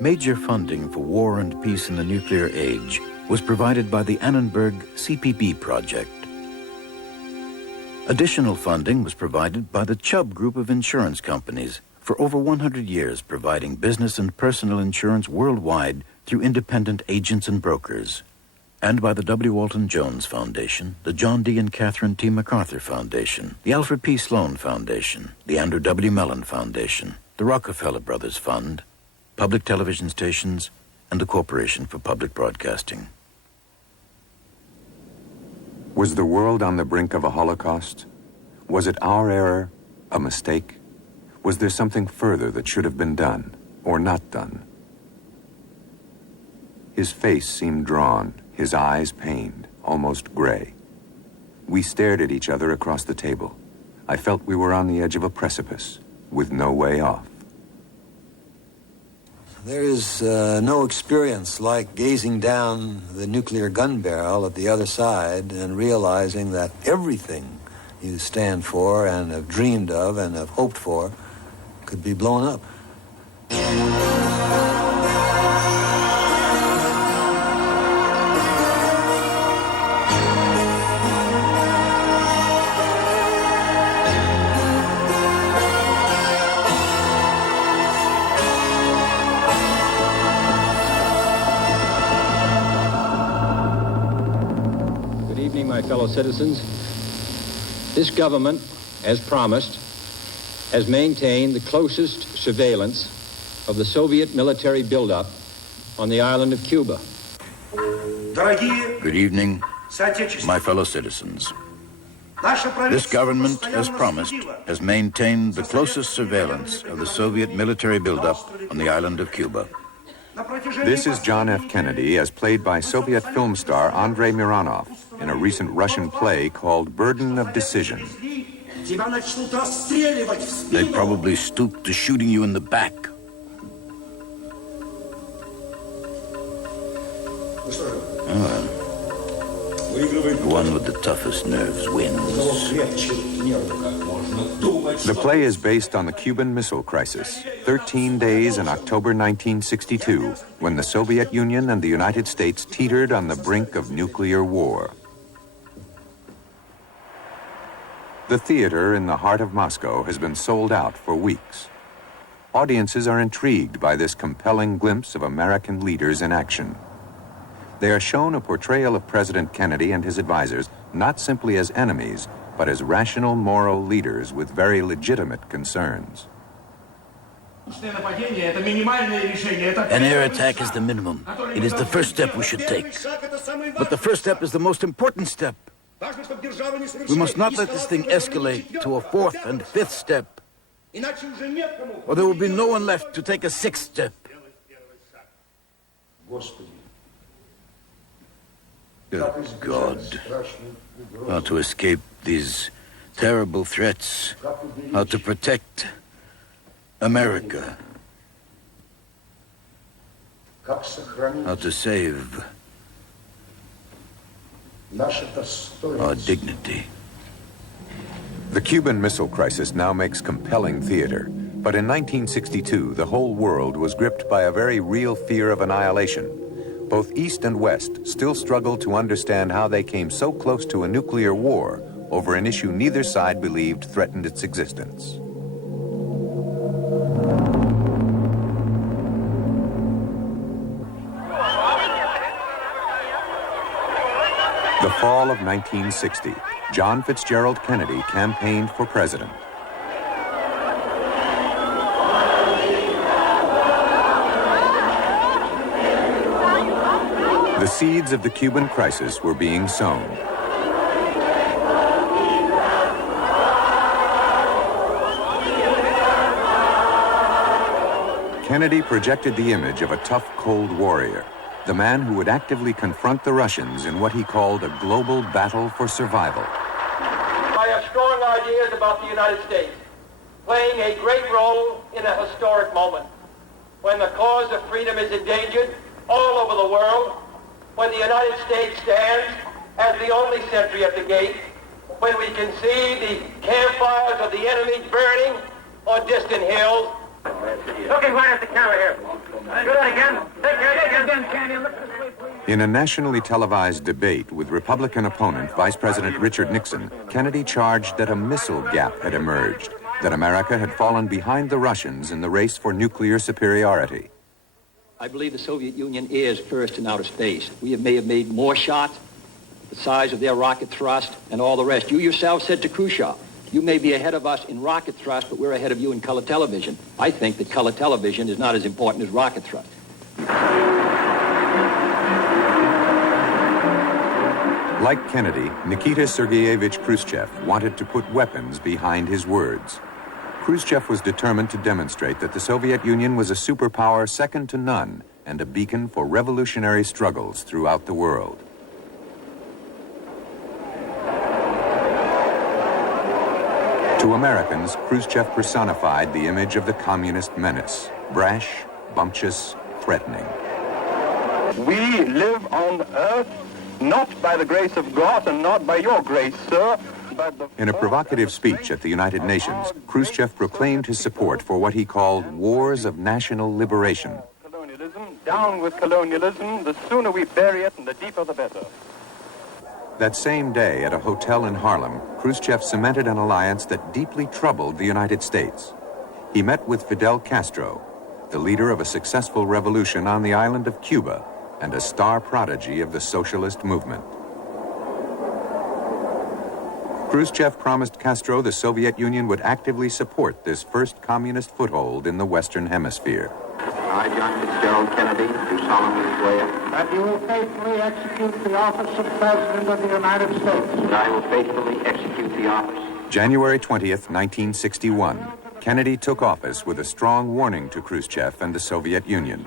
Major funding for war and peace in the nuclear age was provided by the Annenberg CPB Project. Additional funding was provided by the Chubb group of insurance companies for over 100 years, providing business and personal insurance worldwide through independent agents and brokers, and by the W. Walton Jones Foundation, the John D. and Catherine T. MacArthur Foundation, the Alfred P. Sloan Foundation, the Andrew W. Mellon Foundation, the Rockefeller Brothers Fund, public television stations, and the Corporation for Public Broadcasting. Was the world on the brink of a Holocaust? Was it our error, a mistake? Was there something further that should have been done, or not done? His face seemed drawn, his eyes pained, almost gray. We stared at each other across the table. I felt we were on the edge of a precipice, with no way off. There is no experience like gazing down the nuclear gun barrel at the other side and realizing that everything you stand for and have dreamed of and have hoped for could be blown up. My fellow citizens, this government, as promised, has maintained the closest surveillance of the Soviet military buildup on the island of Cuba. Good evening, my fellow citizens. This government, as promised, has maintained the closest surveillance of the Soviet military buildup on the island of Cuba. This is John F. Kennedy as played by Soviet film star Andrei Mironov in a recent Russian play called Burden of Decision. They probably stooped to shooting you in the back. The one with the toughest nerves wins. The play is based on the Cuban Missile Crisis, 13 days in October 1962, when the Soviet Union and the United States teetered on the brink of nuclear war. The theater in the heart of Moscow has been sold out for weeks. Audiences are intrigued by this compelling glimpse of American leaders in action. They are shown a portrayal of President Kennedy and his advisors not simply as enemies, but as rational moral leaders with very legitimate concerns. An air attack is the minimum. It is the first step we should take. But the first step is the most important step. We must not let this thing escalate to a fourth and fifth step, or there will be no one left to take a sixth step. Good God. How to escape these terrible threats. How to protect America. How to save our dignity. The Cuban Missile Crisis now makes compelling theater. But in 1962, the whole world was gripped by a very real fear of annihilation. Both East and West still struggle to understand how they came so close to a nuclear war over an issue neither side believed threatened its existence. The fall of 1960, John Fitzgerald Kennedy campaigned for president. The seeds of the Cuban crisis were being sown. Kennedy projected the image of a tough, cold warrior, the man who would actively confront the Russians in what he called a global battle for survival. I have strong ideas about the United States, playing a great role in a historic moment, when the cause of freedom is endangered all over the world, when the United States stands as the only sentry at the gate, when we can see the campfires of the enemy burning on distant hills. Looking right at the camera here. Do that again. Take care again, Canyon. Look this way, please. In a nationally televised debate with Republican opponent Vice President Richard Nixon, Kennedy charged that a missile gap had emerged, that America had fallen behind the Russians in the race for nuclear superiority. I believe the Soviet Union is first in outer space. We may have made more shots, the size of their rocket thrust, and all the rest. You yourself said to Khrushchev, you may be ahead of us in rocket thrust, but we're ahead of you in color television. I think that color television is not as important as rocket thrust. Like Kennedy, Nikita Sergeyevich Khrushchev wanted to put weapons behind his words. Khrushchev was determined to demonstrate that the Soviet Union was a superpower second to none and a beacon for revolutionary struggles throughout the world. To Americans, Khrushchev personified the image of the communist menace, brash, bumptious, threatening. We live on earth not by the grace of God and not by your grace, sir, but the... In a provocative speech at the United Nations, Khrushchev proclaimed his support for what he called wars of national liberation. Colonialism, down with colonialism, the sooner we bury it and the deeper the better. That same day, at a hotel in Harlem, Khrushchev cemented an alliance that deeply troubled the United States. He met with Fidel Castro, the leader of a successful revolution on the island of Cuba and a star prodigy of the socialist movement. Khrushchev promised Castro the Soviet Union would actively support this first communist foothold in the Western Hemisphere. I, John Fitzgerald Kennedy, do solemnly swear that you will faithfully execute the office of President of the United States. that I will faithfully execute the office. January 20th, 1961, Kennedy took office with a strong warning to Khrushchev and the Soviet Union.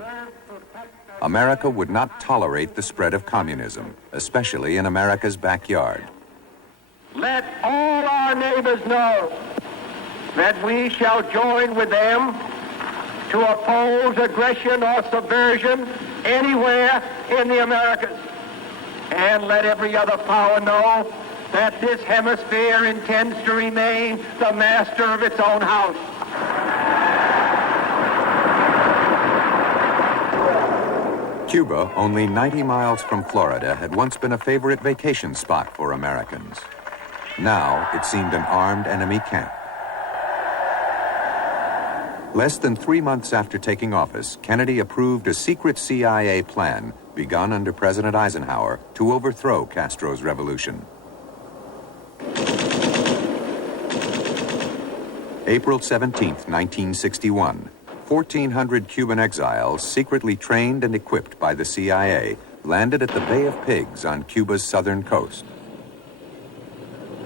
America would not tolerate the spread of communism, especially in America's backyard. Let all our neighbors know that we shall join with them to oppose aggression or subversion anywhere in the Americas. And let every other power know that this hemisphere intends to remain the master of its own house. Cuba, only 90 miles from Florida, had once been a favorite vacation spot for Americans. Now, it seemed an armed enemy camp. Less than 3 months after taking office, Kennedy approved a secret CIA plan begun under President Eisenhower to overthrow Castro's revolution. April 17th, 1961. 1,400 Cuban exiles, secretly trained and equipped by the CIA, landed at the Bay of Pigs on Cuba's southern coast.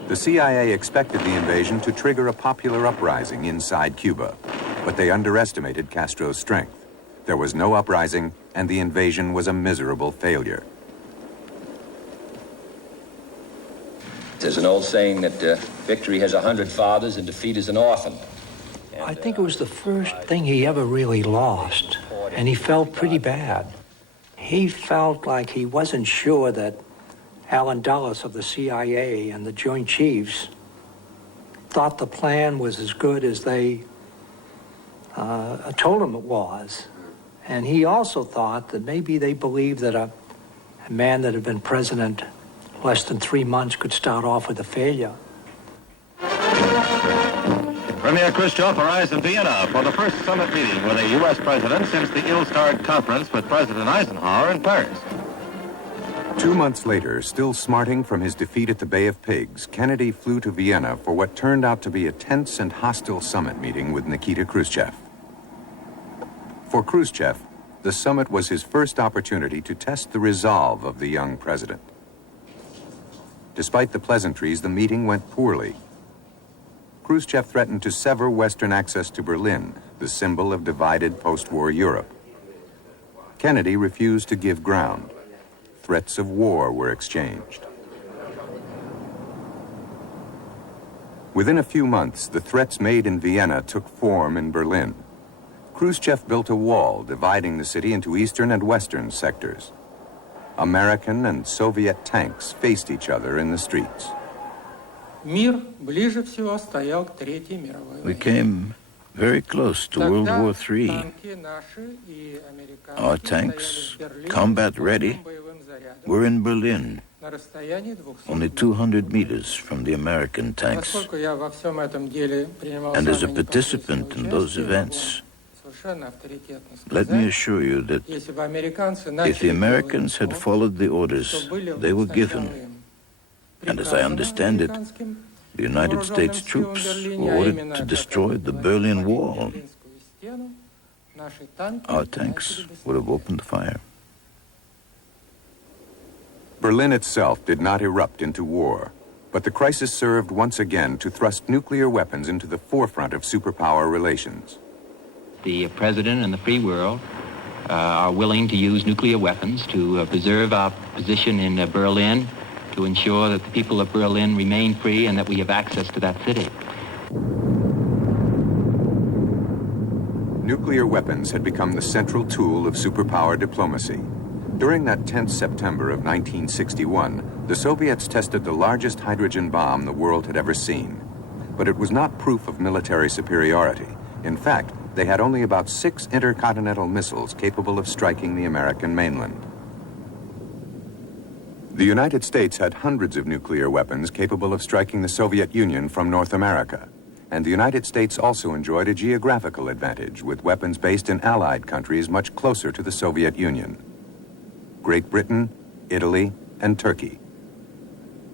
The CIA expected the invasion to trigger a popular uprising inside Cuba, but they underestimated Castro's strength. There was no uprising, and the invasion was a miserable failure. There's an old saying that victory has 100 fathers and defeat is an orphan. I think it was the first thing he ever really lost, and he felt pretty bad. He felt like he wasn't sure that Allen Dulles of the CIA and the Joint Chiefs thought the plan was as good as they told him it was. And he also thought that maybe they believed that a man that had been president less than 3 months could start off with a failure. Premier Khrushchev arrives in Vienna for the first summit meeting with a U.S. president since the ill-starred conference with President Eisenhower in Paris. 2 months later, still smarting from his defeat at the Bay of Pigs, Kennedy flew to Vienna for what turned out to be a tense and hostile summit meeting with Nikita Khrushchev. For Khrushchev, the summit was his first opportunity to test the resolve of the young president. Despite the pleasantries, the meeting went poorly. Khrushchev threatened to sever Western access to Berlin, the symbol of divided post-war Europe. Kennedy refused to give ground. Threats of war were exchanged. Within a few months, the threats made in Vienna took form in Berlin. Khrushchev built a wall dividing the city into eastern and western sectors. American and Soviet tanks faced each other in the streets. We came very close to World War III. Our tanks, combat ready, were in Berlin, only 200 meters from the American tanks. And as a participant in those events, let me assure you that if the Americans had followed the orders they were given, and as I understand it, the United States troops were ordered to destroy the Berlin Wall, our tanks would have opened fire. Berlin itself did not erupt into war, but the crisis served once again to thrust nuclear weapons into the forefront of superpower relations. The President and the free world are willing to use nuclear weapons to preserve our position in Berlin, to ensure that the people of Berlin remain free and that we have access to that city. Nuclear weapons had become the central tool of superpower diplomacy. During that tense September of 1961, the Soviets tested the largest hydrogen bomb the world had ever seen. But it was not proof of military superiority. In fact, they had only about 6 intercontinental missiles capable of striking the American mainland. The United States had hundreds of nuclear weapons capable of striking the Soviet Union from North America. And the United States also enjoyed a geographical advantage, with weapons based in Allied countries much closer to the Soviet Union: Great Britain, Italy, and Turkey.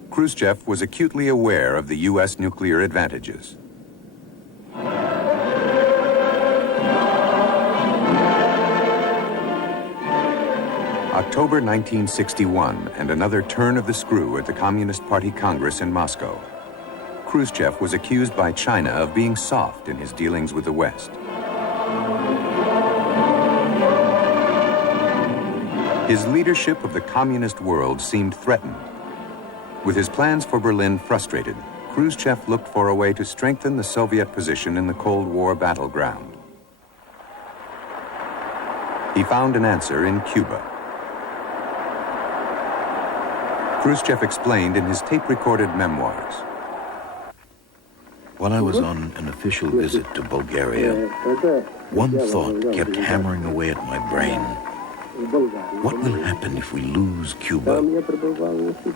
Khrushchev was acutely aware of the U.S. nuclear advantages. October 1961, and another turn of the screw at the Communist Party Congress in Moscow. Khrushchev was accused by China of being soft in his dealings with the West. His leadership of the communist world seemed threatened. With his plans for Berlin frustrated, Khrushchev looked for a way to strengthen the Soviet position in the Cold War battleground. He found an answer in Cuba. Khrushchev explained in his tape-recorded memoirs. While I was on an official visit to Bulgaria, one thought kept hammering away at my brain. What will happen if we lose Cuba?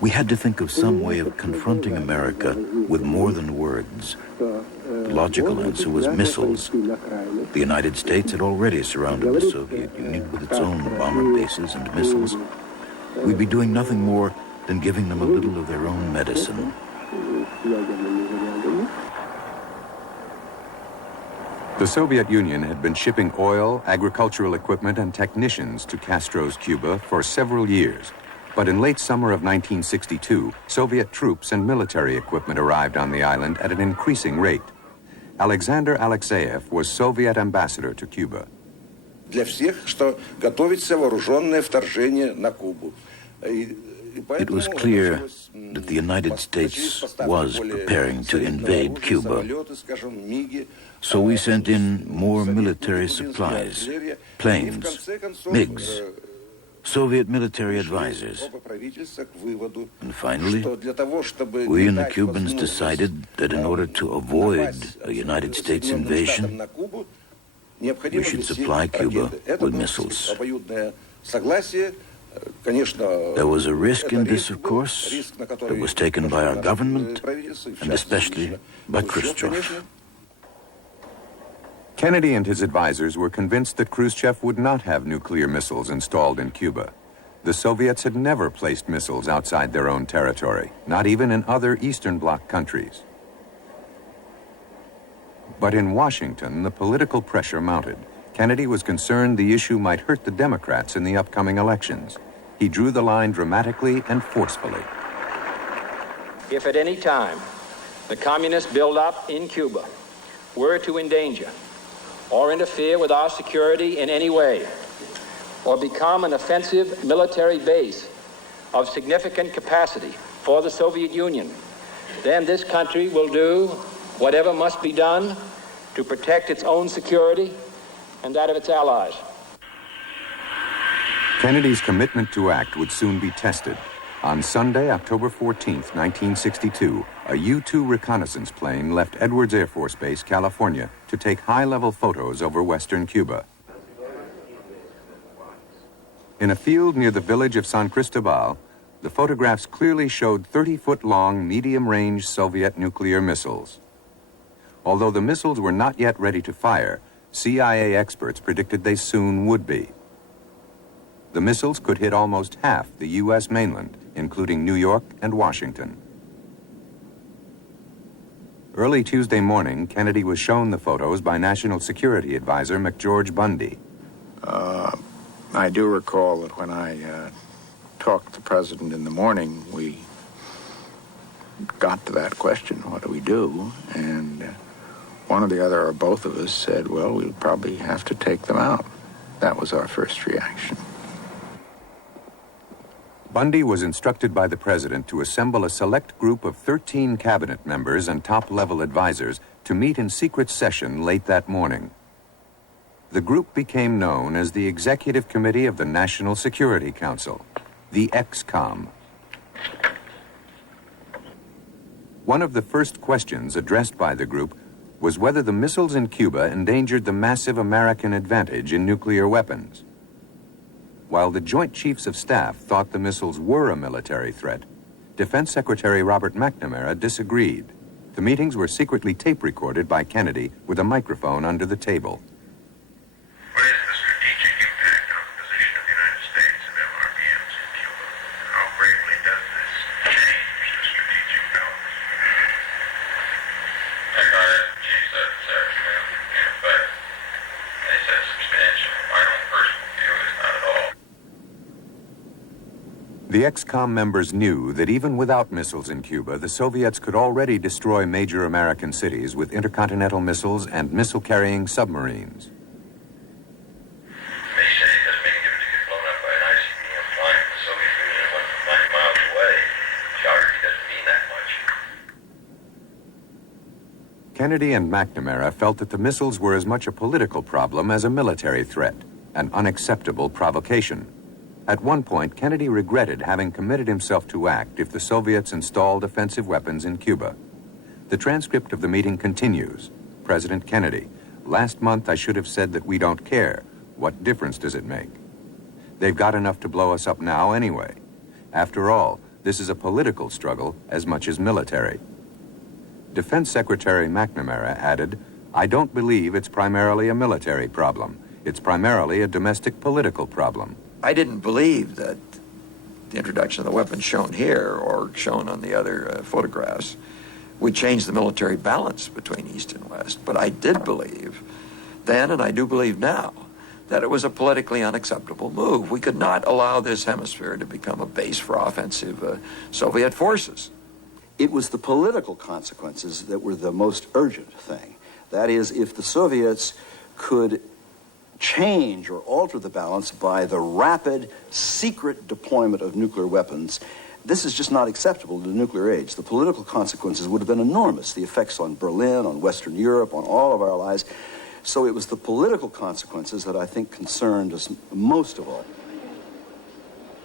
We had to think of some way of confronting America with more than words. The logical answer was missiles. The United States had already surrounded the Soviet Union with its own bomber bases and missiles. We'd be doing nothing more than giving them a little of their own medicine. The Soviet Union had been shipping oil, agricultural equipment, and technicians to Castro's Cuba for several years. But in late summer of 1962, Soviet troops and military equipment arrived on the island at an increasing rate. Alexander Alexeyev was Soviet ambassador to Cuba. Для всех, что готовится вооруженное вторжение на Кубу. It was clear that the United States was preparing to invade Cuba. So we sent in more military supplies, planes, MiGs, Soviet military advisors. And finally, we and the Cubans decided that in order to avoid a United States invasion, we should supply Cuba with missiles. There was a risk in this, of course, that was taken by our government, and especially by Khrushchev. Kennedy and his advisors were convinced that Khrushchev would not have nuclear missiles installed in Cuba. The Soviets had never placed missiles outside their own territory, not even in other Eastern Bloc countries. But in Washington, the political pressure mounted. Kennedy was concerned the issue might hurt the Democrats in the upcoming elections. He drew the line dramatically and forcefully. If at any time the communist buildup in Cuba were to endanger or interfere with our security in any way, or become an offensive military base of significant capacity for the Soviet Union, then this country will do whatever must be done to protect its own security and that of its allies. Kennedy's commitment to act would soon be tested. On Sunday, October 14th, 1962, a U-2 reconnaissance plane left Edwards Air Force Base, California, to take high-level photos over western Cuba. In a field near the village of San Cristobal, the photographs clearly showed 30-foot-long, medium-range Soviet nuclear missiles. Although the missiles were not yet ready to fire, CIA experts predicted they soon would be. The missiles could hit almost half the U.S. mainland, including New York and Washington. Early Tuesday morning, Kennedy was shown the photos by National Security Advisor McGeorge Bundy. I do recall that when I talked to the president in the morning, we got to that question, what do we do? And one or the other or both of us said, well, we'll probably have to take them out. That was our first reaction. Bundy was instructed by the president to assemble a select group of 13 cabinet members and top-level advisors to meet in secret session late that morning. The group became known as the Executive Committee of the National Security Council, the ExComm. One of the first questions addressed by the group was whether the missiles in Cuba endangered the massive American advantage in nuclear weapons. While the Joint Chiefs of Staff thought the missiles were a military threat, Defense Secretary Robert McNamara disagreed. The meetings were secretly tape recorded by Kennedy with a microphone under the table. What is the strategic impact on the position of the United States of MRBMs in Cuba? How greatly does this change the strategic balance? I got it. Chief said, in effect, they said substantial. My own personal view is not at all. The ExComm members knew that even without missiles in Cuba, the Soviets could already destroy major American cities with intercontinental missiles and missile-carrying submarines. They say it doesn't make a difference if you're blown up by an ICBM flying from the Soviet Union 1 miles away. Geography doesn't mean that much. Kennedy and McNamara felt that the missiles were as much a political problem as a military threat, an unacceptable provocation. At one point, Kennedy regretted having committed himself to act if the Soviets installed offensive weapons in Cuba. The transcript of the meeting continues. President Kennedy, last month I should have said that we don't care. What difference does it make? They've got enough to blow us up now anyway. After all, this is a political struggle as much as military. Defense Secretary McNamara added, I don't believe it's primarily a military problem. It's primarily a domestic political problem. I didn't believe that the introduction of the weapons shown here or shown on the other photographs would change the military balance between East and West. But I did believe then, and I do believe now, that it was a politically unacceptable move. We could not allow this hemisphere to become a base for offensive Soviet forces. It was the political consequences that were the most urgent thing. That is, if the Soviets could change or alter the balance by the rapid, secret deployment of nuclear weapons, this is just not acceptable to the nuclear age. The political consequences would have been enormous. The effects on Berlin, on Western Europe, on all of our allies. So it was the political consequences that I think concerned us most of all.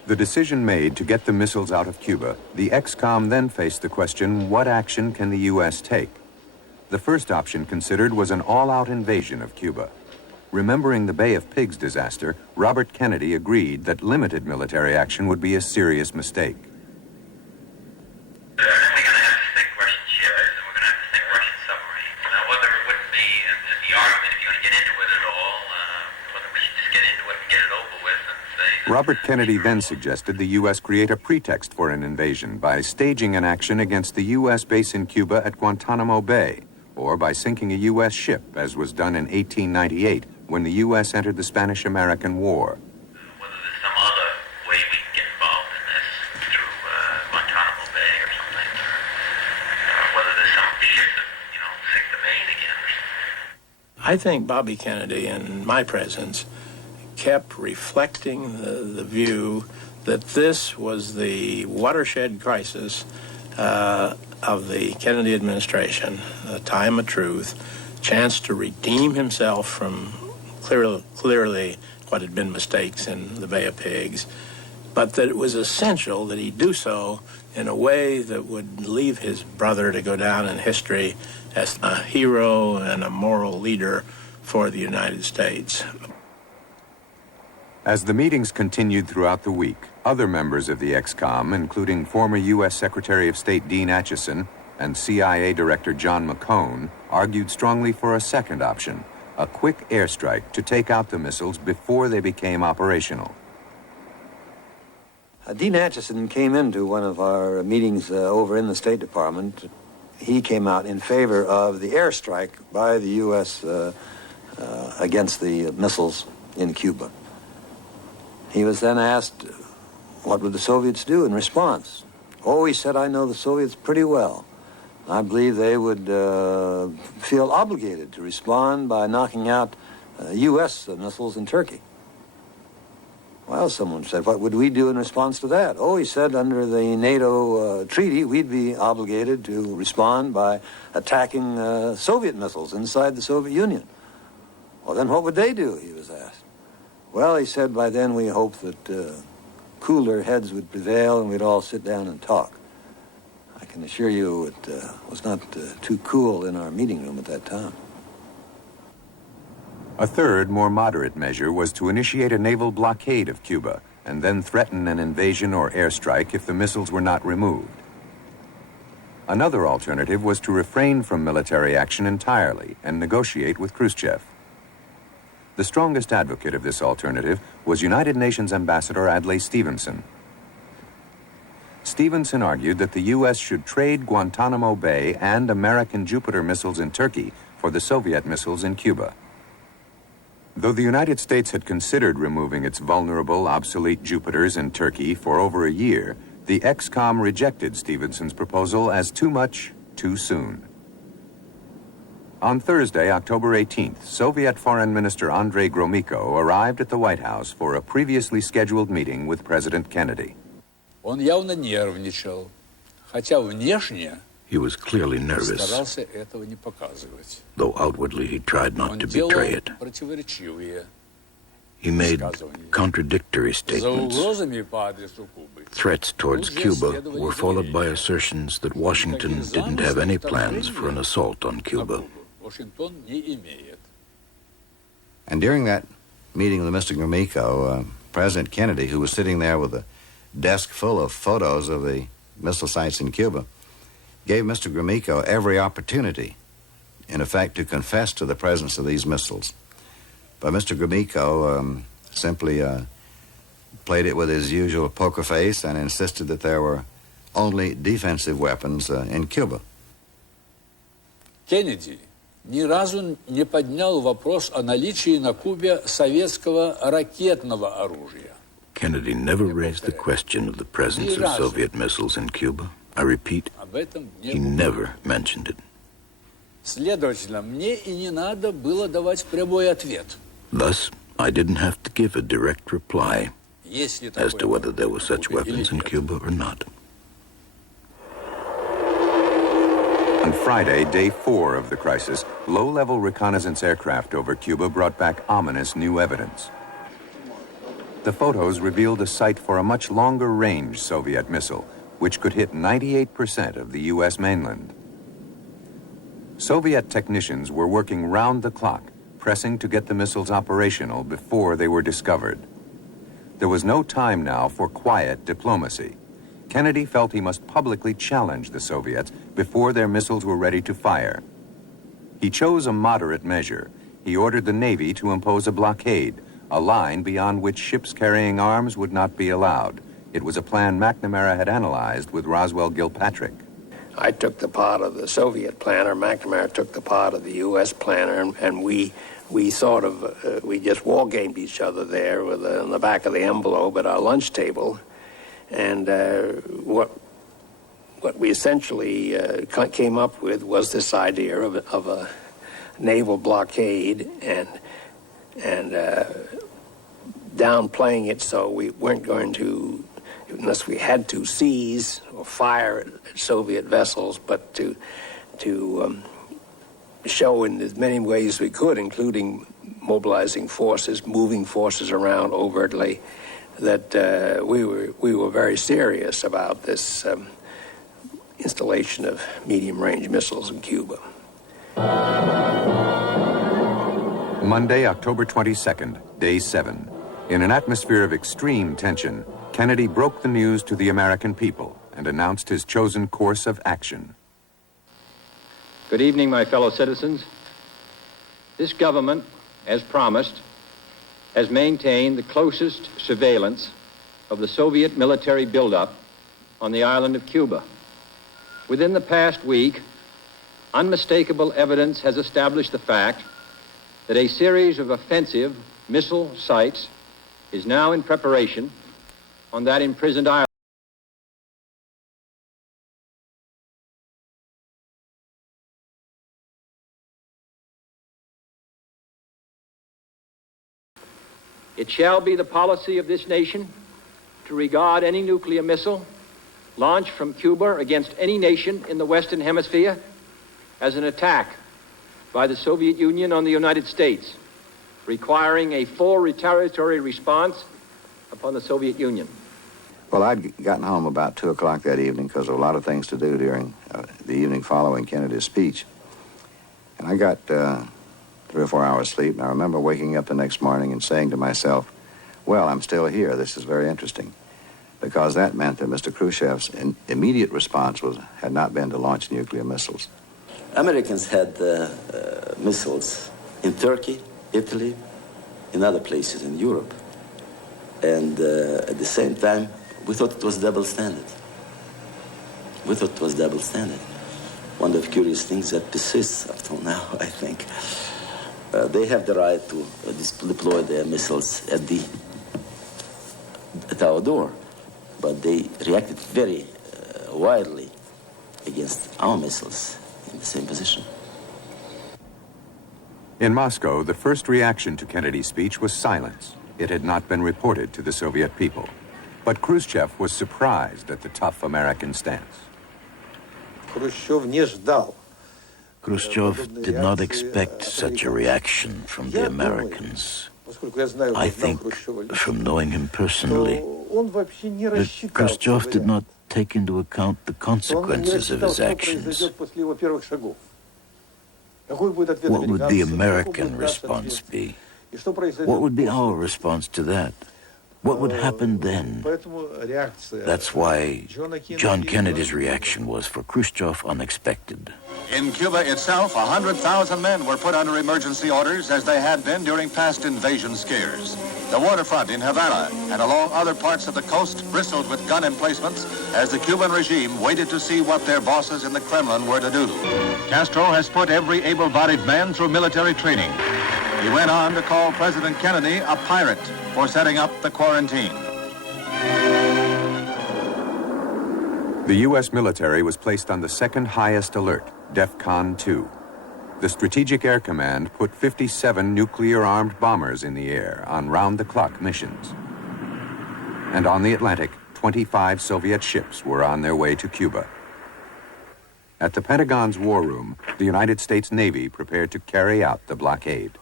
The decision made to get the missiles out of Cuba, the ExComm then faced the question, what action can the U.S. take? The first option considered was an all-out invasion of Cuba. Remembering the Bay of Pigs disaster, Robert Kennedy agreed that limited military action would be a serious mistake. Then we're going to have to think Russian ships, and we're going to have to think Russian submarines. Now, whether it wouldn't be the argument, if you're going to get into it at all, whether we should just get into it and get it over with and say... Robert Kennedy then suggested the U.S. create a pretext for an invasion by staging an action against the U.S. base in Cuba at Guantanamo Bay, or by sinking a U.S. ship, as was done in 1898, when the U.S. entered the Spanish-American War. Whether there's some other way we can get involved in this through Guantanamo Bay or something, or whether there's some ship that, sink the main again or something. I think Bobby Kennedy, in my presence, kept reflecting the view that this was the watershed crisis of the Kennedy administration, a time of truth, chance to redeem himself from clearly what had been mistakes in the Bay of Pigs, but that it was essential that he do so in a way that would leave his brother to go down in history as a hero and a moral leader for the United States. As the meetings continued throughout the week, other members of the ExComm, including former U.S. Secretary of State Dean Acheson and CIA Director John McCone, argued strongly for a second option, a quick airstrike to take out the missiles before they became operational. Dean Acheson came into one of our meetings over in the State Department. He came out in favor of the airstrike by the U.S. Against the missiles in Cuba. He was then asked, what would the Soviets do in response? Oh, he said, I know the Soviets pretty well. I believe they would feel obligated to respond by knocking out U.S. missiles in Turkey. Well, someone said, what would we do in response to that? Oh, he said, under the NATO treaty, we'd be obligated to respond by attacking Soviet missiles inside the Soviet Union. Well, then what would they do, he was asked. Well, he said, by then we hope that cooler heads would prevail and we'd all sit down and talk. I can assure you it was not too cool in our meeting room at that time. A third, more moderate measure was to initiate a naval blockade of Cuba and then threaten an invasion or airstrike if the missiles were not removed. Another alternative was to refrain from military action entirely and negotiate with Khrushchev. The strongest advocate of this alternative was United Nations Ambassador Adlai Stevenson. Stevenson argued that the U.S. should trade Guantanamo Bay and American Jupiter missiles in Turkey for the Soviet missiles in Cuba. Though the United States had considered removing its vulnerable, obsolete Jupiters in Turkey for over a year, the ExComm rejected Stevenson's proposal as too much, too soon. On Thursday, October 18th, Soviet Foreign Minister Andrei Gromyko arrived at the White House for a previously scheduled meeting with President Kennedy. Он явно нервничал, хотя внешне He was clearly nervous, старался этого не показывать. though outwardly he tried not Он to делал betray it. противоречивые He made contradictory за statements. угрозами по адресу Кубы. Threats towards Cuba were followed by assertions that Washington didn't have any plans for an assault on Cuba. Вашингтон не имеет. And during that meeting with Mr. Gromyko, President Kennedy, who was sitting there with a desk full of photos of the missile sites in Cuba, gave Mr. Gromyko every opportunity, in effect, to confess to the presence of these missiles. But Mr. Gromyko simply played it with his usual poker face and insisted that there were only defensive weapons in Cuba. Кеннеди ни разу не поднял вопрос о наличии на Кубе советского ракетного оружия. Kennedy never raised the question of the presence of Soviet missiles in Cuba. I repeat, he never mentioned it. Следовательно, мне и не надо было давать прямой ответ. Thus, I didn't have to give a direct reply as to whether there were such weapons in Cuba or not. On Friday, day 4 of the crisis, low-level reconnaissance aircraft over Cuba brought back ominous new evidence. The photos revealed a site for a much longer-range Soviet missile, which could hit 98% of the U.S. mainland. Soviet technicians were working round the clock, pressing to get the missiles operational before they were discovered. There was no time now for quiet diplomacy. Kennedy felt he must publicly challenge the Soviets before their missiles were ready to fire. He chose a moderate measure. He ordered the Navy to impose a blockade, a line beyond which ships carrying arms would not be allowed. It was a plan McNamara had analyzed with Roswell Gilpatrick. I took the part of the Soviet planner, McNamara took the part of the U.S. planner, and we sort of, we just war gamed each other there with on the back of the envelope at our lunch table. And what we essentially came up with was this idea of a naval blockade and downplaying it so we weren't going to, unless we had to, seize or fire at Soviet vessels, but to show in as many ways as we could, including mobilizing forces, moving forces around overtly, that we were very serious about this installation of medium-range missiles in Cuba. Monday, October 22nd, day 7. In an atmosphere of extreme tension, Kennedy broke the news to the American people and announced his chosen course of action. Good evening, my fellow citizens. This government, as promised, has maintained the closest surveillance of the Soviet military buildup on the island of Cuba. Within the past week, unmistakable evidence has established the fact that a series of offensive missile sites is now in preparation on that imprisoned island. It shall be the policy of this nation to regard any nuclear missile launched from Cuba against any nation in the Western Hemisphere as an attack by the Soviet Union on the United States, requiring a full retaliatory response upon the Soviet Union. Well, I'd gotten home about 2 o'clock that evening because of a lot of things to do during the evening following Kennedy's speech. And I got 3 or 4 hours sleep, and I remember waking up the next morning and saying to myself, well, I'm still here. This is very interesting. Because that meant that Mr. Khrushchev's immediate response had not been to launch nuclear missiles. Americans had missiles in Turkey, Italy, in other places in Europe. And at the same time, we thought it was double standard. We thought it was double standard. One of the curious things that persists up till now, I think. They have the right to deploy their missiles at our door, but they reacted very wildly against our missiles in the same position. In Moscow, the first reaction to Kennedy's speech was silence. It had not been reported to the Soviet people. But Khrushchev was surprised at the tough American stance. Khrushchev did not expect such a reaction from the Americans. I think, from knowing him personally, that Khrushchev did not take into account the consequences of his actions. What would the American response be? What would be our response to that? What would happen then? That's why John Kennedy's reaction was, for Khrushchev, unexpected. In Cuba itself, 100,000 men were put under emergency orders as they had been during past invasion scares. The waterfront in Havana and along other parts of the coast bristled with gun emplacements as the Cuban regime waited to see what their bosses in the Kremlin were to do. Castro has put every able-bodied man through military training. He went on to call President Kennedy a pirate for setting up the quarantine. The U.S. military was placed on the second highest alert, DEFCON 2. The Strategic Air Command put 57 nuclear-armed bombers in the air on round-the-clock missions. And on the Atlantic, 25 Soviet ships were on their way to Cuba. At the Pentagon's War Room, the United States Navy prepared to carry out the blockade.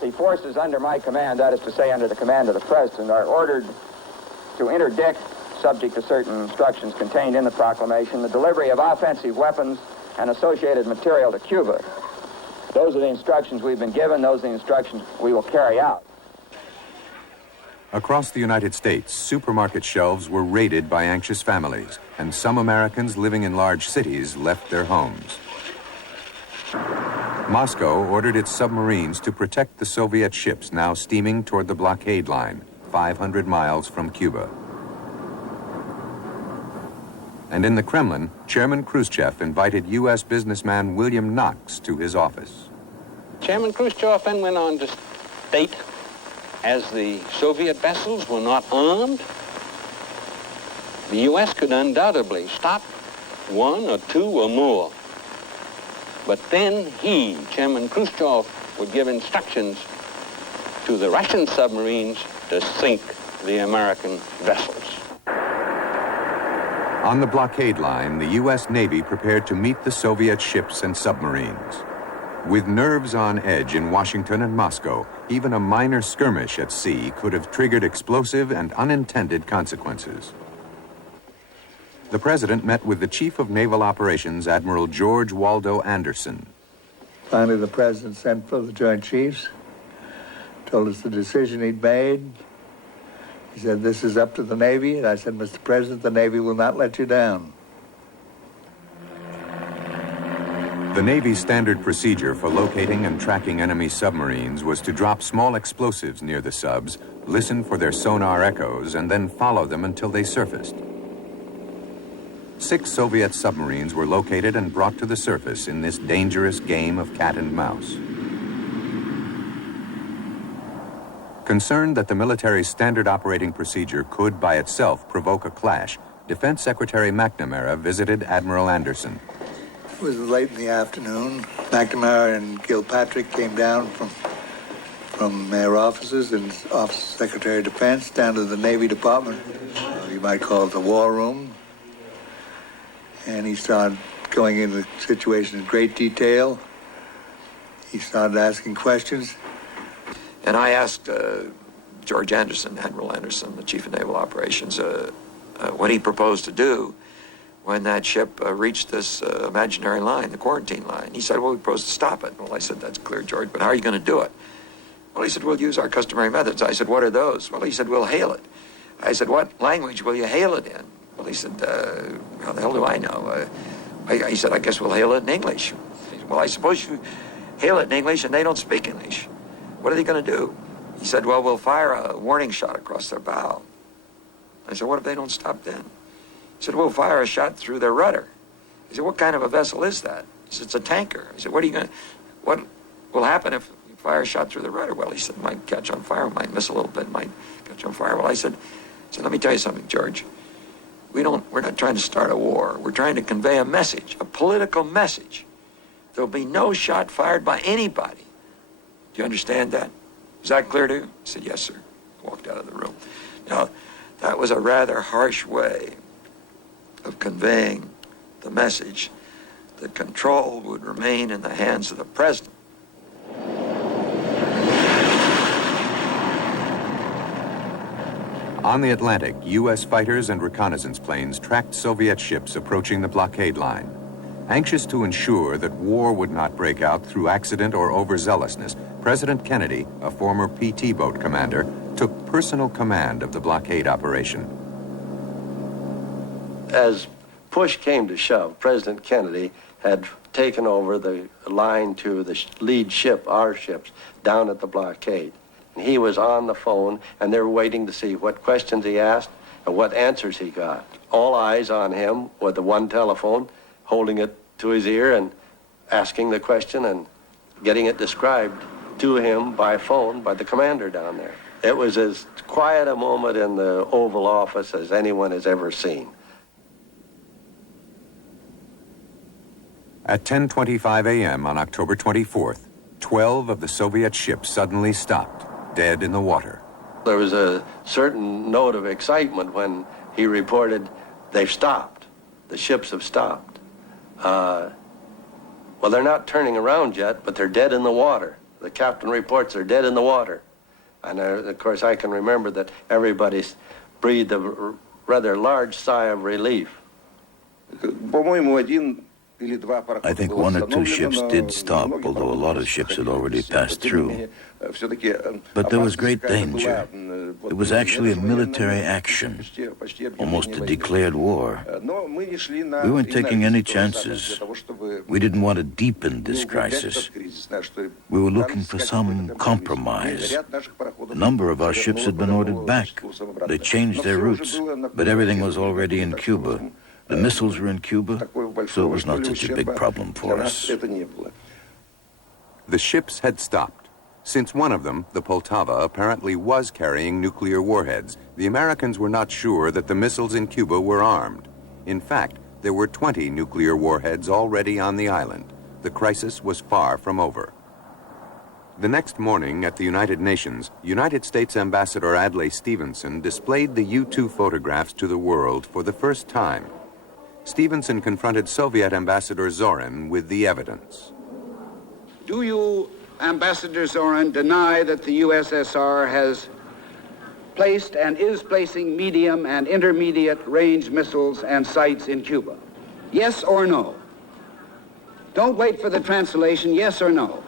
The forces under my command, that is to say under the command of the President, are ordered to interdict, subject to certain instructions contained in the proclamation, the delivery of offensive weapons and associated material to Cuba. Those are the instructions we've been given. Those are the instructions we will carry out. Across the United States, supermarket shelves were raided by anxious families, and some Americans living in large cities left their homes. Moscow ordered its submarines to protect the Soviet ships now steaming toward the blockade line, 500 miles from Cuba. And in the Kremlin, Chairman Khrushchev invited U.S. businessman William Knox to his office. Chairman Khrushchev then went on to state, as the Soviet vessels were not armed, the U.S. could undoubtedly stop one or two or more. But then he, Chairman Khrushchev, would give instructions to the Russian submarines to sink the American vessels. On the blockade line, the U.S. Navy prepared to meet the Soviet ships and submarines. With nerves on edge in Washington and Moscow, even a minor skirmish at sea could have triggered explosive and unintended consequences. The President met with the Chief of Naval Operations, Admiral George Waldo Anderson. Finally, the President sent for the Joint Chiefs, told us the decision he'd made. He said, this is up to the Navy. And I said, Mr. President, the Navy will not let you down. The Navy's standard procedure for locating and tracking enemy submarines was to drop small explosives near the subs, listen for their sonar echoes, and then follow them until they surfaced. 6 Soviet submarines were located and brought to the surface in this dangerous game of cat and mouse. Concerned that the military's standard operating procedure could by itself provoke a clash, Defense Secretary McNamara visited Admiral Anderson. It was late in the afternoon. McNamara and Gilpatrick came down from their offices and Office Secretary of Defense down to the Navy Department. You might call it the War Room. And he started going into the situation in great detail. He started asking questions. And I asked George Anderson, Admiral Anderson, the Chief of Naval Operations, what he proposed to do when that ship reached this imaginary line, the quarantine line. He said, well, we propose to stop it. Well, I said, that's clear, George, but how are you going to do it? Well, he said, we'll use our customary methods. I said, what are those? Well, he said, we'll hail it. I said, what language will you hail it in? Well, he said, how the hell do I know? He said, I guess we'll hail it in English. He said, well, I suppose you hail it in English and they don't speak English. What are they going to do? He said, well, we'll fire a warning shot across their bow. I said, what if they don't stop then? He said, we'll fire a shot through their rudder. He said, what kind of a vessel is that? He said, it's a tanker. He said, what will happen if you fire a shot through the rudder? Well, he said, it might catch on fire, might miss a little bit, might catch on fire. Well, I said, let me tell you something, George. We're not trying to start a war. We're trying to convey a message, a political message. There'll be no shot fired by anybody. Do you understand that? Is that clear to you? He said, yes, sir. Walked out of the room. Now, that was a rather harsh way of conveying the message that control would remain in the hands of the President. On the Atlantic, U.S. fighters and reconnaissance planes tracked Soviet ships approaching the blockade line. Anxious to ensure that war would not break out through accident or overzealousness, President Kennedy, a former PT boat commander, took personal command of the blockade operation. As push came to shove, President Kennedy had taken over the line to the lead ship, our ships, down at the blockade. And he was on the phone, and they were waiting to see what questions he asked and what answers he got. All eyes on him with the one telephone, holding it to his ear and asking the question and getting it described to him by phone by the commander down there. It was as quiet a moment in the Oval Office as anyone has ever seen. At 10:25 a.m. on October 24th, 12 of the Soviet ships suddenly stopped, dead in the water. There was a certain note of excitement when he reported, they've stopped. The ships have stopped. Well, they're not turning around yet, but they're dead in the water. The captain reports they're dead in the water. And of course, I can remember that everybody breathed a rather large sigh of relief. I think 1 or 2 ships did stop, although a lot of ships had already passed through. But there was great danger. It was actually a military action, almost a declared war. We weren't taking any chances. We didn't want to deepen this crisis. We were looking for some compromise. A number of our ships had been ordered back. They changed their routes, but everything was already in Cuba. The missiles were in Cuba, so it was not such a big problem for us. The ships had stopped. Since one of them, the Poltava, apparently was carrying nuclear warheads, the Americans were not sure that the missiles in Cuba were armed. In fact, there were 20 nuclear warheads already on the island. The crisis was far from over. The next morning at the United Nations, United States Ambassador Adlai Stevenson displayed the U-2 photographs to the world for the first time. Stevenson confronted Soviet Ambassador Zorin with the evidence. Do you, Ambassador Zorin, deny that the USSR has placed and is placing medium and intermediate range missiles and sights in Cuba? Yes or no? Don't wait for the translation, yes or no?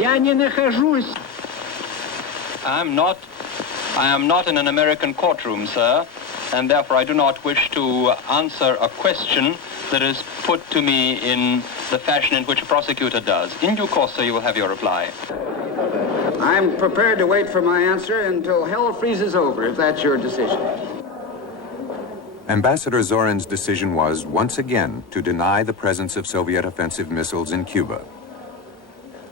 Я не нахожусь. I am not in an American courtroom, sir, and therefore I do not wish to answer a question that is put to me in the fashion in which a prosecutor does. In due course, sir, you will have your reply. I'm prepared to wait for my answer until hell freezes over, if that's your decision. Ambassador Zorin's decision was, once again, to deny the presence of Soviet offensive missiles in Cuba.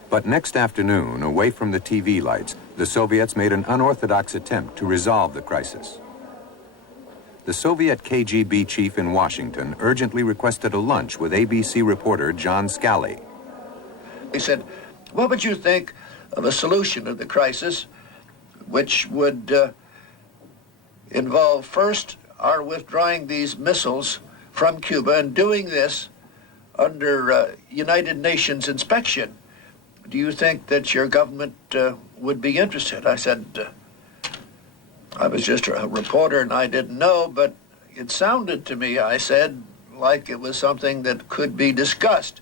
But next afternoon, away from the TV lights, the Soviets made an unorthodox attempt to resolve the crisis. The Soviet KGB chief in Washington urgently requested a lunch with ABC reporter John Scali. He said, what would you think of a solution of the crisis which would involve first our withdrawing these missiles from Cuba and doing this under United Nations inspection? Do you think that your government would be interested? I said, I was just a reporter and I didn't know, but it sounded to me, I said, like it was something that could be discussed.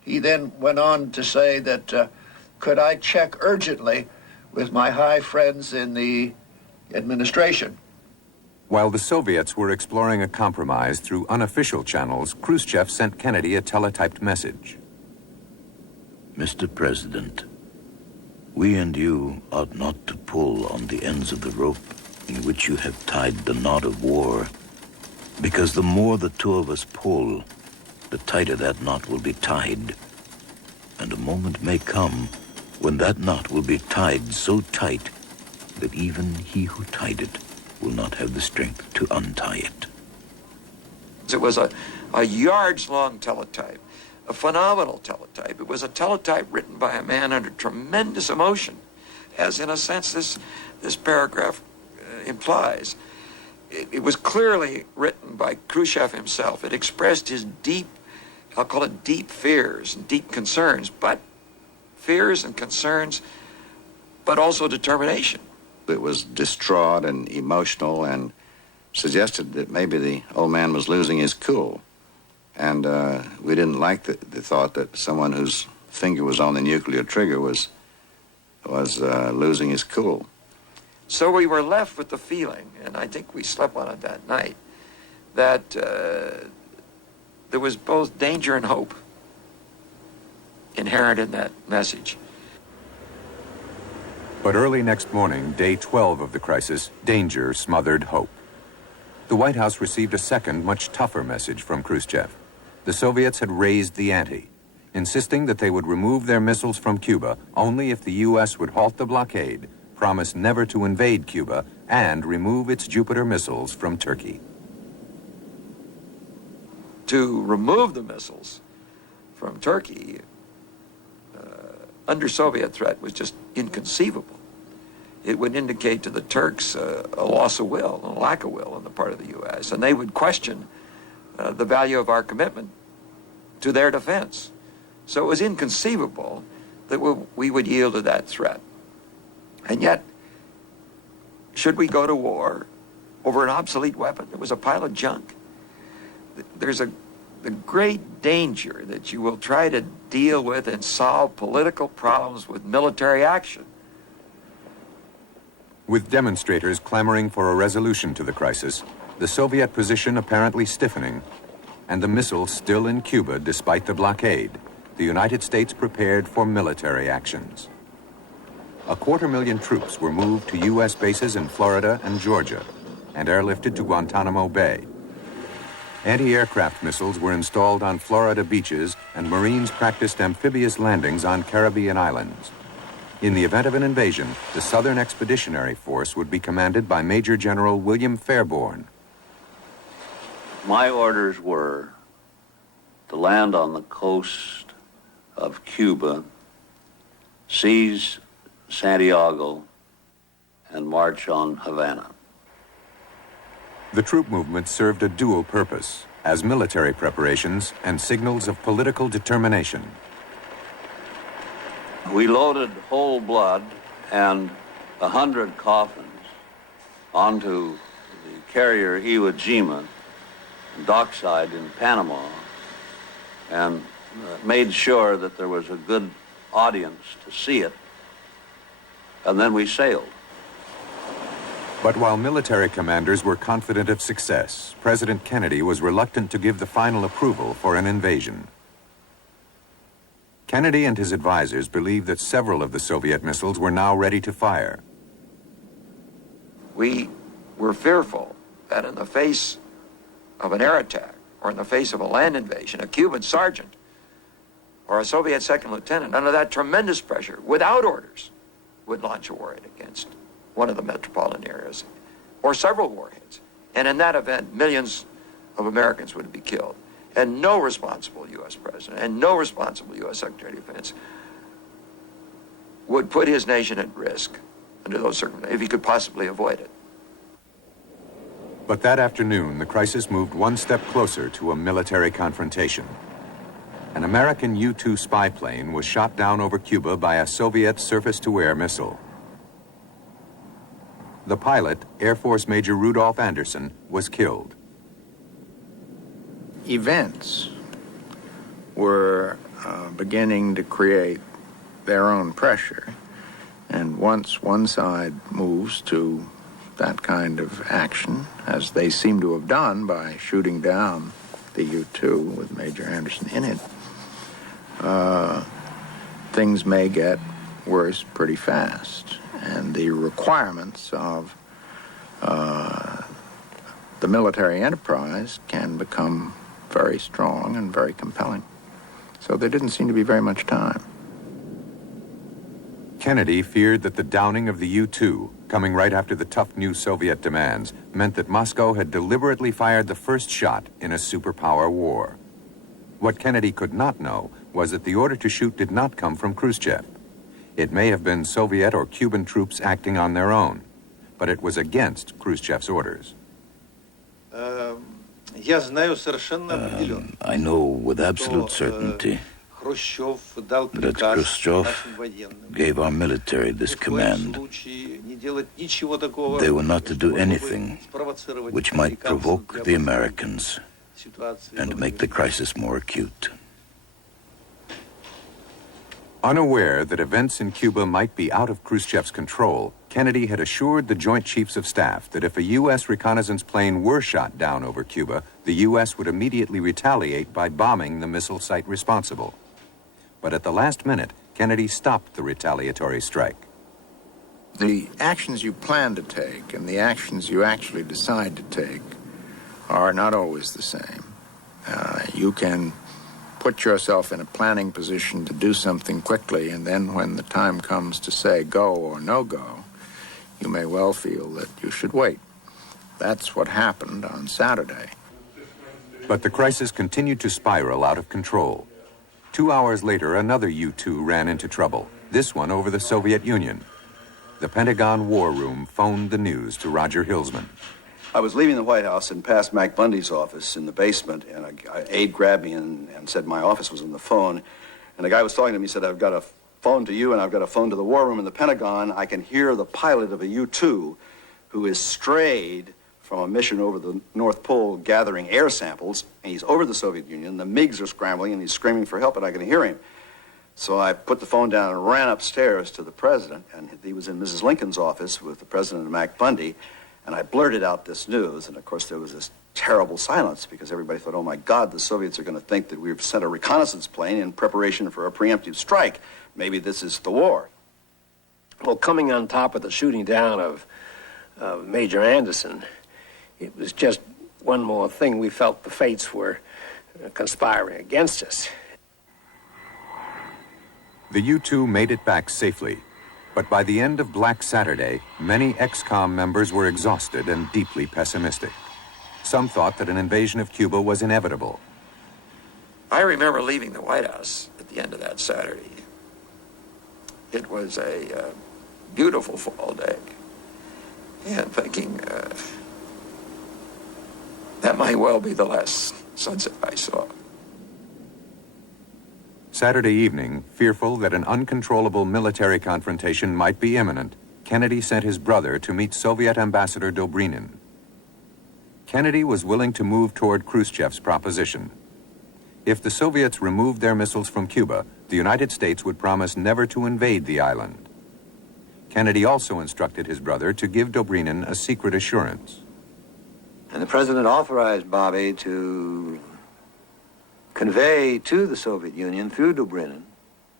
He then went on to say that could I check urgently with my high friends in the administration? While the Soviets were exploring a compromise through unofficial channels, Khrushchev sent Kennedy a teletyped message. Mr. President, we and you ought not to pull on the ends of the rope in which you have tied the knot of war, because the more the two of us pull, the tighter that knot will be tied. And a moment may come when that knot will be tied so tight that even he who tied it will not have the strength to untie it. It was a yards-long teletype, a phenomenal teletype. It was a teletype written by a man under tremendous emotion, as in a sense this paragraph implies. It was clearly written by Khrushchev himself. It expressed his deep, I'll call it deep fears and deep concerns, but fears and concerns, but also determination. It was distraught and emotional and suggested that maybe the old man was losing his cool. And we didn't like the thought that someone whose finger was on the nuclear trigger was losing his cool. So we were left with the feeling, and I think we slept on it that night, that there was both danger and hope inherent in that message. But early next morning, day 12 of the crisis, danger smothered hope. The White House received a second, much tougher message from Khrushchev. The Soviets had raised the ante, insisting that they would remove their missiles from Cuba only if the U.S. would halt the blockade, promise never to invade Cuba, and remove its Jupiter missiles from Turkey. To remove the missiles from Turkey under Soviet threat was just inconceivable. It would indicate to the Turks a loss of will, a lack of will on the part of the U.S., and they would question the value of our commitment to their defense. So it was inconceivable that we would yield to that threat. And yet, should we go to war over an obsolete weapon? It was a pile of junk. There's a great danger that you will try to deal with and solve political problems with military action. With demonstrators clamoring for a resolution to the crisis, the Soviet position apparently stiffening, and the missiles still in Cuba despite the blockade, the United States prepared for military actions. 250,000 troops were moved to U.S. bases in Florida and Georgia and airlifted to Guantanamo Bay. Anti-aircraft missiles were installed on Florida beaches, and Marines practiced amphibious landings on Caribbean islands. In the event of an invasion, the Southern Expeditionary Force would be commanded by Major General William Fairborn. My orders were to land on the coast of Cuba, seize Santiago, and march on Havana. The troop movement served a dual purpose as military preparations and signals of political determination. We loaded whole blood and 100 coffins onto the carrier Iwo Jima dockside in Panama and made sure that there was a good audience to see it, and then we sailed. But while military commanders were confident of success, President Kennedy was reluctant to give the final approval for an invasion. Kennedy and his advisors believed that several of the Soviet missiles were now ready to fire. We were fearful that in the face of an air attack, or in the face of a land invasion, a Cuban sergeant or a Soviet second lieutenant, under that tremendous pressure, without orders, would launch a warhead against one of the metropolitan areas, or several warheads. And in that event, millions of Americans would be killed. And no responsible U.S. president and no responsible U.S. Secretary of Defense would put his nation at risk under those circumstances, if he could possibly avoid it. But that afternoon, the crisis moved one step closer to a military confrontation. An American U-2 spy plane was shot down over Cuba by a Soviet surface-to-air missile. The pilot, Air Force Major Rudolph Anderson, was killed. Events were beginning to create their own pressure. And once one side moves to that kind of action, as they seem to have done by shooting down the U-2 with Major Anderson in it, things may get worse pretty fast. And the requirements of the military enterprise can become very strong and very compelling. So there didn't seem to be very much time. Kennedy feared that the downing of the U-2, coming right after the tough new Soviet demands, meant that Moscow had deliberately fired the first shot in a superpower war. What Kennedy could not know was that the order to shoot did not come from Khrushchev. It may have been Soviet or Cuban troops acting on their own, but it was against Khrushchev's orders. I know with absolute certainty that Khrushchev gave our military this command. They were not to do anything which might provoke the Americans and make the crisis more acute. Unaware that events in Cuba might be out of Khrushchev's control, Kennedy had assured the Joint Chiefs of Staff that if a U.S. reconnaissance plane were shot down over Cuba, the U.S. would immediately retaliate by bombing the missile site responsible. But at the last minute, Kennedy stopped the retaliatory strike. The actions you plan to take and the actions you actually decide to take are not always the same. You can put yourself in a planning position to do something quickly, and then when the time comes to say go or no go, you may well feel that you should wait. That's what happened on Saturday. But the crisis continued to spiral out of control. 2 hours later, another U-2 ran into trouble, this one over the Soviet Union. The Pentagon War Room phoned the news to Roger Hilsman. I was leaving the White House and passed Mac Bundy's office in the basement, and an aide grabbed me and said my office was on the phone. And the guy was talking to me, said, I've got a phone to you and I've got a phone to the War Room in the Pentagon. I can hear the pilot of a U-2 who is strayed from a mission over the North Pole gathering air samples, and he's over the Soviet Union. The MiGs are scrambling and he's screaming for help, and I can hear him. So I put the phone down and ran upstairs to the president, and he was in Mrs. Lincoln's office with the president of Mac Bundy. And I blurted out this news, and of course there was this terrible silence because everybody thought, oh my God, the Soviets are going to think that we've sent a reconnaissance plane in preparation for a preemptive strike. Maybe this is the war. Well, coming on top of the shooting down of Major Anderson, it was just one more thing. We felt the fates were conspiring against us. The U-2 made it back safely. But by the end of Black Saturday, many ex-com members were exhausted and deeply pessimistic. Some thought that an invasion of Cuba was inevitable. I remember leaving the White House at the end of that Saturday. It was a beautiful fall day. and thinking, that might well be the last sunset I saw. Saturday evening, fearful that an uncontrollable military confrontation might be imminent, Kennedy sent his brother to meet Soviet Ambassador Dobrynin. Kennedy was willing to move toward Khrushchev's proposition. If the Soviets removed their missiles from Cuba, the United States would promise never to invade the island. Kennedy also instructed his brother to give Dobrynin a secret assurance. And the president authorized Bobby to convey to the Soviet Union through Dobrynin,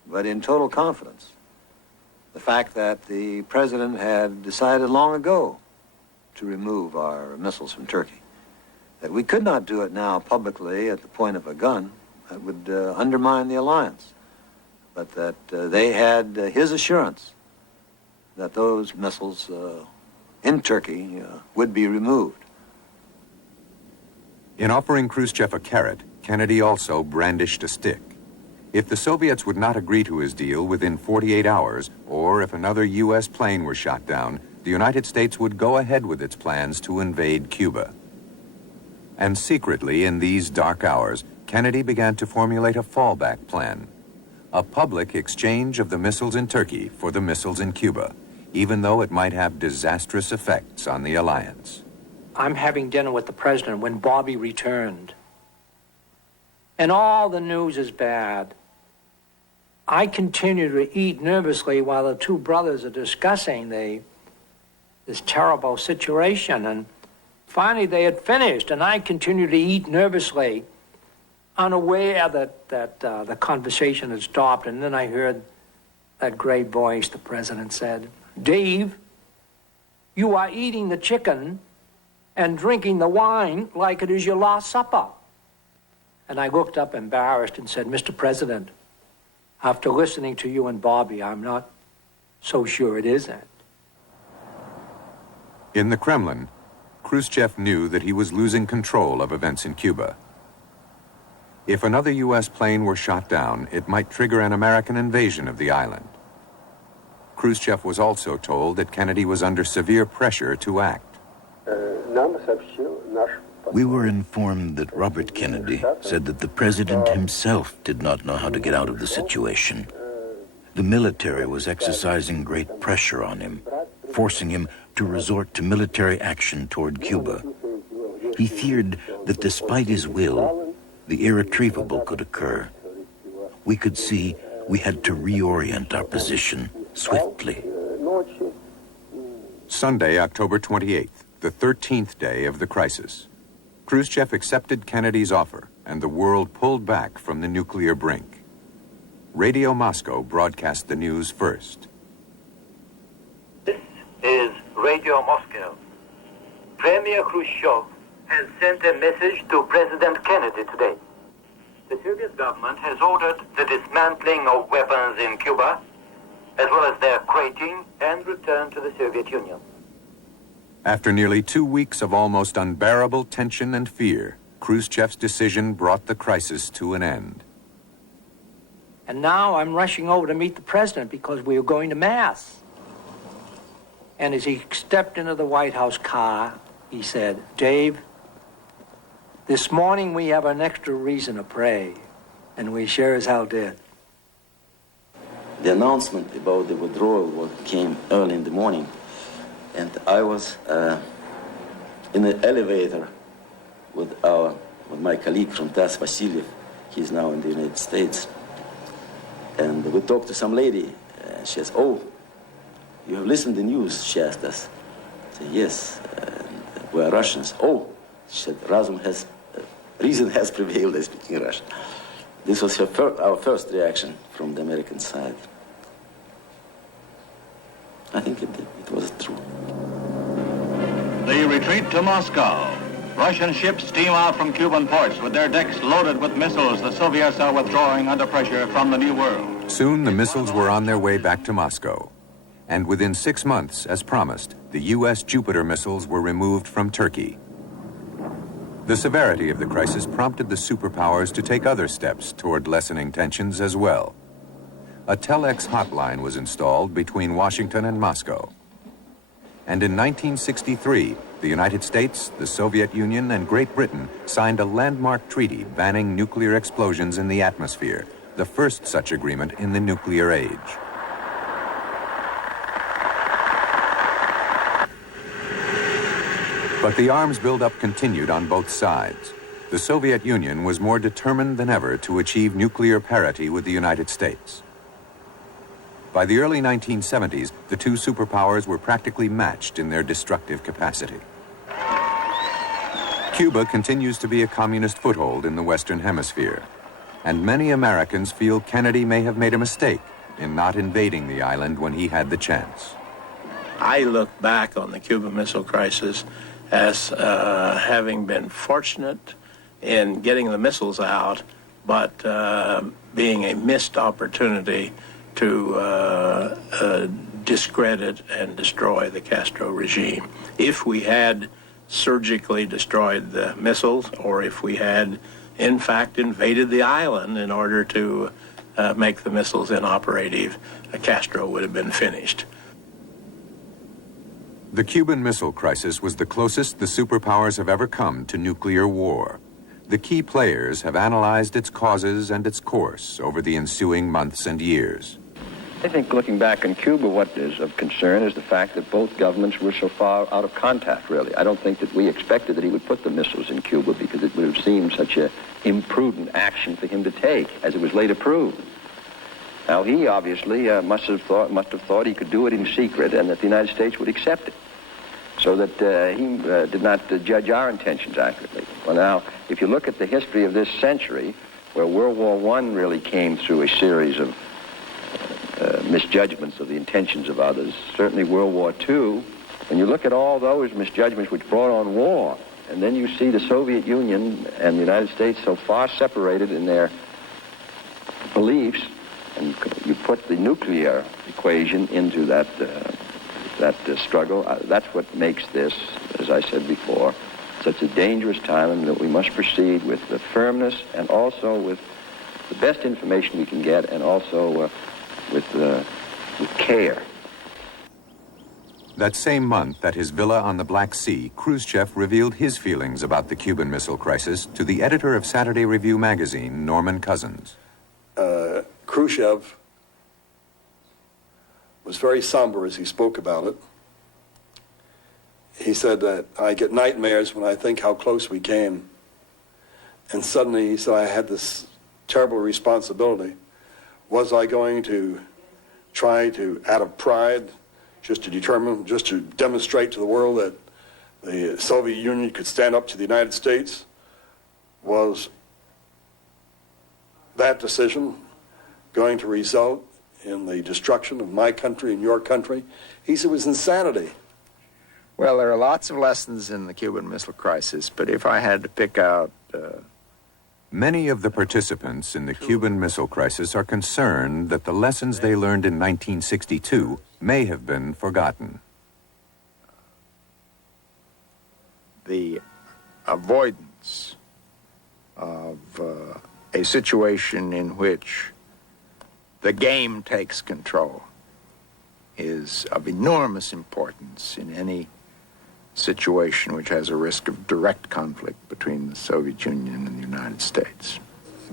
but in total confidence, the fact that the president had decided long ago to remove our missiles from Turkey. That we could not do it now publicly at the point of a gun. That would undermine the alliance. But that they had his assurance that those missiles in Turkey would be removed. In offering Khrushchev a carrot, Kennedy also brandished a stick. If the Soviets would not agree to his deal within 48 hours, or if another U.S. plane were shot down, the United States would go ahead with its plans to invade Cuba. And secretly, in these dark hours, Kennedy began to formulate a fallback plan. A public exchange of the missiles in Turkey for the missiles in Cuba, even though it might have disastrous effects on the alliance. I'm having dinner with the president when Bobby returned. And all the news is bad. I continue to eat nervously while the two brothers are discussing this terrible situation. And finally they had finished, and I continued to eat nervously, unaware that the conversation had stopped. And then I heard that great voice. The president said, "Dave, you are eating the chicken and drinking the wine like it is your last supper." And I looked up embarrassed and said, "Mr. President, after listening to you and Bobby, I'm not so sure it isn't." In the Kremlin, Khrushchev knew that he was losing control of events in Cuba. If another U.S. plane were shot down, it might trigger an American invasion of the island. Khrushchev was also told that Kennedy was under severe pressure to act. We were informed that Robert Kennedy said that the president himself did not know how to get out of the situation. The military was exercising great pressure on him, forcing him to resort to military action toward Cuba. He feared that despite his will, the irretrievable could occur. We could see we had to reorient our position swiftly. Sunday, October 28th, the 13th day of the crisis. Khrushchev accepted Kennedy's offer, and the world pulled back from the nuclear brink. Radio Moscow broadcast the news first. This is Radio Moscow. Premier Khrushchev has sent a message to President Kennedy today. The Soviet government has ordered the dismantling of weapons in Cuba, as well as their crating and return to the Soviet Union. After nearly 2 weeks of almost unbearable tension and fear, Khrushchev's decision brought the crisis to an end. And now I'm rushing over to meet the president because we were going to Mass. And as he stepped into the White House car, he said, "Dave, this morning we have an extra reason to pray." And we sure as hell did. The announcement about the withdrawal came early in the morning. And I was in the elevator with my colleague from TASS, Vasilyev. He's now in the United States. And we talked to some lady. She says, "Oh, you have listened to the news?" She asked us. I said, "Yes, we're Russians." "Oh," she said, "reason has prevailed," I speak in Russian. This was our first reaction from the American side. I think it was true. The retreat to Moscow. Russian ships steam out from Cuban ports with their decks loaded with missiles the Soviets are withdrawing under pressure from the New World. Soon the missiles were on their way back to Moscow. And within 6 months, as promised, the U.S. Jupiter missiles were removed from Turkey. The severity of the crisis prompted the superpowers to take other steps toward lessening tensions as well. A telex hotline was installed between Washington and Moscow. And in 1963, the United States, the Soviet Union, and Great Britain signed a landmark treaty banning nuclear explosions in the atmosphere, the first such agreement in the nuclear age. But the arms buildup continued on both sides. The Soviet Union was more determined than ever to achieve nuclear parity with the United States. By the early 1970s, the two superpowers were practically matched in their destructive capacity. Cuba continues to be a communist foothold in the Western Hemisphere, and many Americans feel Kennedy may have made a mistake in not invading the island when he had the chance. I look back on the Cuban Missile Crisis as having been fortunate in getting the missiles out, but being a missed opportunity to discredit and destroy the Castro regime. If we had surgically destroyed the missiles, or if we had, in fact, invaded the island in order to make the missiles inoperative, Castro would have been finished. The Cuban Missile Crisis was the closest the superpowers have ever come to nuclear war. The key players have analyzed its causes and its course over the ensuing months and years. I think looking back on Cuba, what is of concern is the fact that both governments were so far out of contact, really. I don't think that we expected that he would put the missiles in Cuba because it would have seemed such an imprudent action for him to take, as it was later proved. Now, he obviously must have thought he could do it in secret and that the United States would accept it, so that he did not judge our intentions accurately. Well, now, if you look at the history of this century, where World War I really came through a series of misjudgments of the intentions of others, certainly World War II, when you look at all those misjudgments which brought on war, and then you see the Soviet Union and the United States so far separated in their beliefs, and you put the nuclear equation into that struggle, that's what makes this, as I said before, such a dangerous time, and that we must proceed with the firmness and also with the best information we can get, and also with care. That same month, at his villa on the Black Sea, Khrushchev revealed his feelings about the Cuban Missile Crisis to the editor of Saturday Review magazine, Norman Cousins. Khrushchev was very somber as he spoke about it. He said that I get nightmares when I think how close we came. And suddenly he said I had this terrible responsibility. Was I going to try to, out of pride, just to demonstrate to the world that the Soviet Union could stand up to the United States? Was that decision going to result in the destruction of my country and your country? He said it was insanity. Well, there are lots of lessons in the Cuban Missile Crisis, but if I had to pick out... Many of the participants in the Cuban Missile Crisis are concerned that the lessons they learned in 1962 may have been forgotten. The avoidance of a situation in which the game takes control is of enormous importance in any situation which has a risk of direct conflict between the Soviet Union and the United States.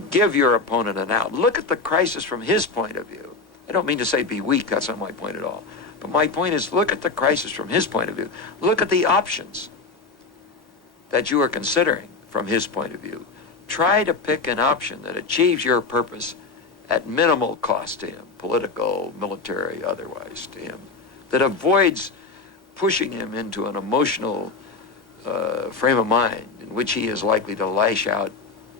Give your opponent an out. Look at the crisis from his point of view. I don't mean to say be weak, that's not my point at all. But my point is, look at the crisis from his point of view. Look at the options that you are considering from his point of view. Try to pick an option that achieves your purpose at minimal cost to him, political, military, otherwise to him, that avoids pushing him into an emotional frame of mind in which he is likely to lash out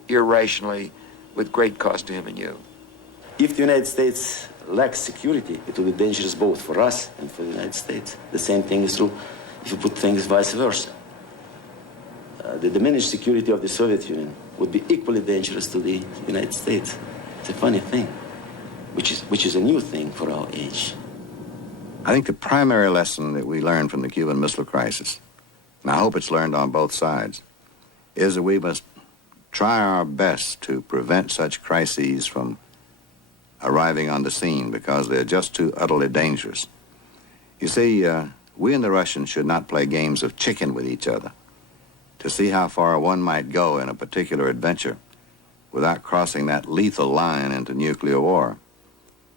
irrationally with great cost to him and you. If the United States lacks security, it will be dangerous both for us and for the United States. The same thing is true if you put things vice versa. The diminished security of the Soviet Union would be equally dangerous to the United States. It's a funny thing, which is a new thing for our age. I think the primary lesson that we learned from the Cuban Missile Crisis, and I hope it's learned on both sides, is that we must try our best to prevent such crises from arriving on the scene because they're just too utterly dangerous. You see, we and the Russians should not play games of chicken with each other to see how far one might go in a particular adventure without crossing that lethal line into nuclear war.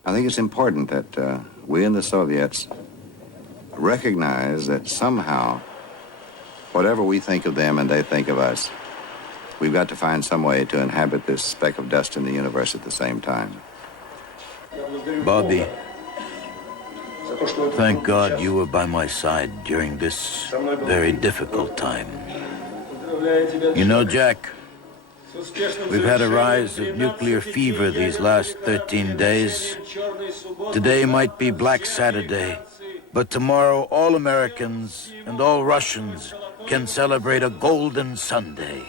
I think it's important that we and the Soviets recognize that somehow, whatever we think of them and they think of us, we've got to find some way to inhabit this speck of dust in the universe at the same time. Bobby, thank God you were by my side during this very difficult time. You know, Jack, we've had a rise of nuclear fever these last 13 days. Today might be Black Saturday, but tomorrow all Americans and all Russians can celebrate a golden Sunday.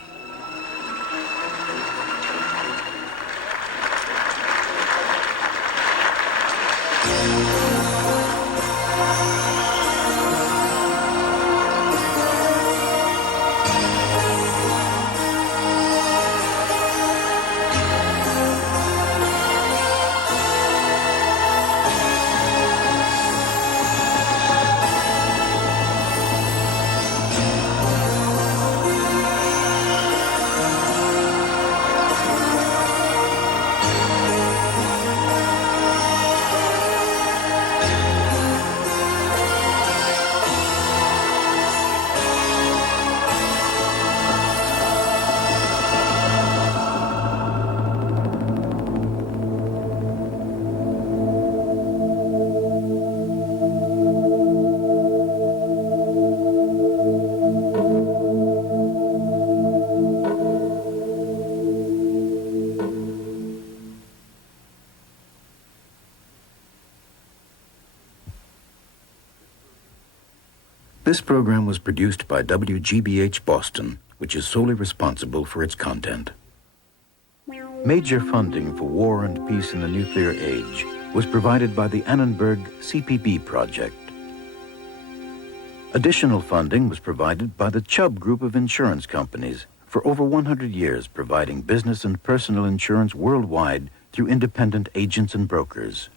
This program was produced by WGBH Boston, which is solely responsible for its content. Major funding for war and peace in the nuclear age was provided by the Annenberg CPB Project. Additional funding was provided by the Chubb Group of insurance companies for over 100 years, providing business and personal insurance worldwide through independent agents and brokers,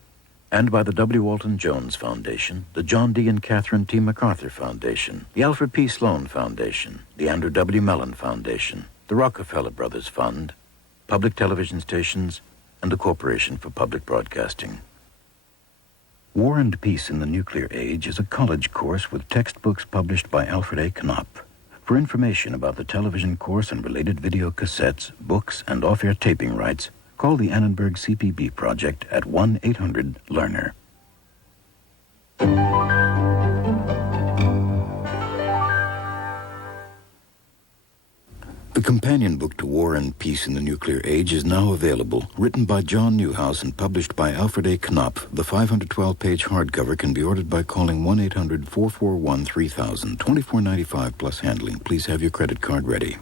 and by the W. Walton Jones Foundation, the John D. and Catherine T. MacArthur Foundation, the Alfred P. Sloan Foundation, the Andrew W. Mellon Foundation, the Rockefeller Brothers Fund, public television stations, and the Corporation for Public Broadcasting. War and Peace in the Nuclear Age is a college course with textbooks published by Alfred A. Knopp. For information about the television course and related video cassettes, books, and off-air taping rights, call the Annenberg CPB Project at 1-800-LEARNER. The companion book to War and Peace in the Nuclear Age is now available, written by John Newhouse and published by Alfred A. Knopp. The 512-page hardcover can be ordered by calling 1-800-441-3000, $24.95 plus handling. Please have your credit card ready.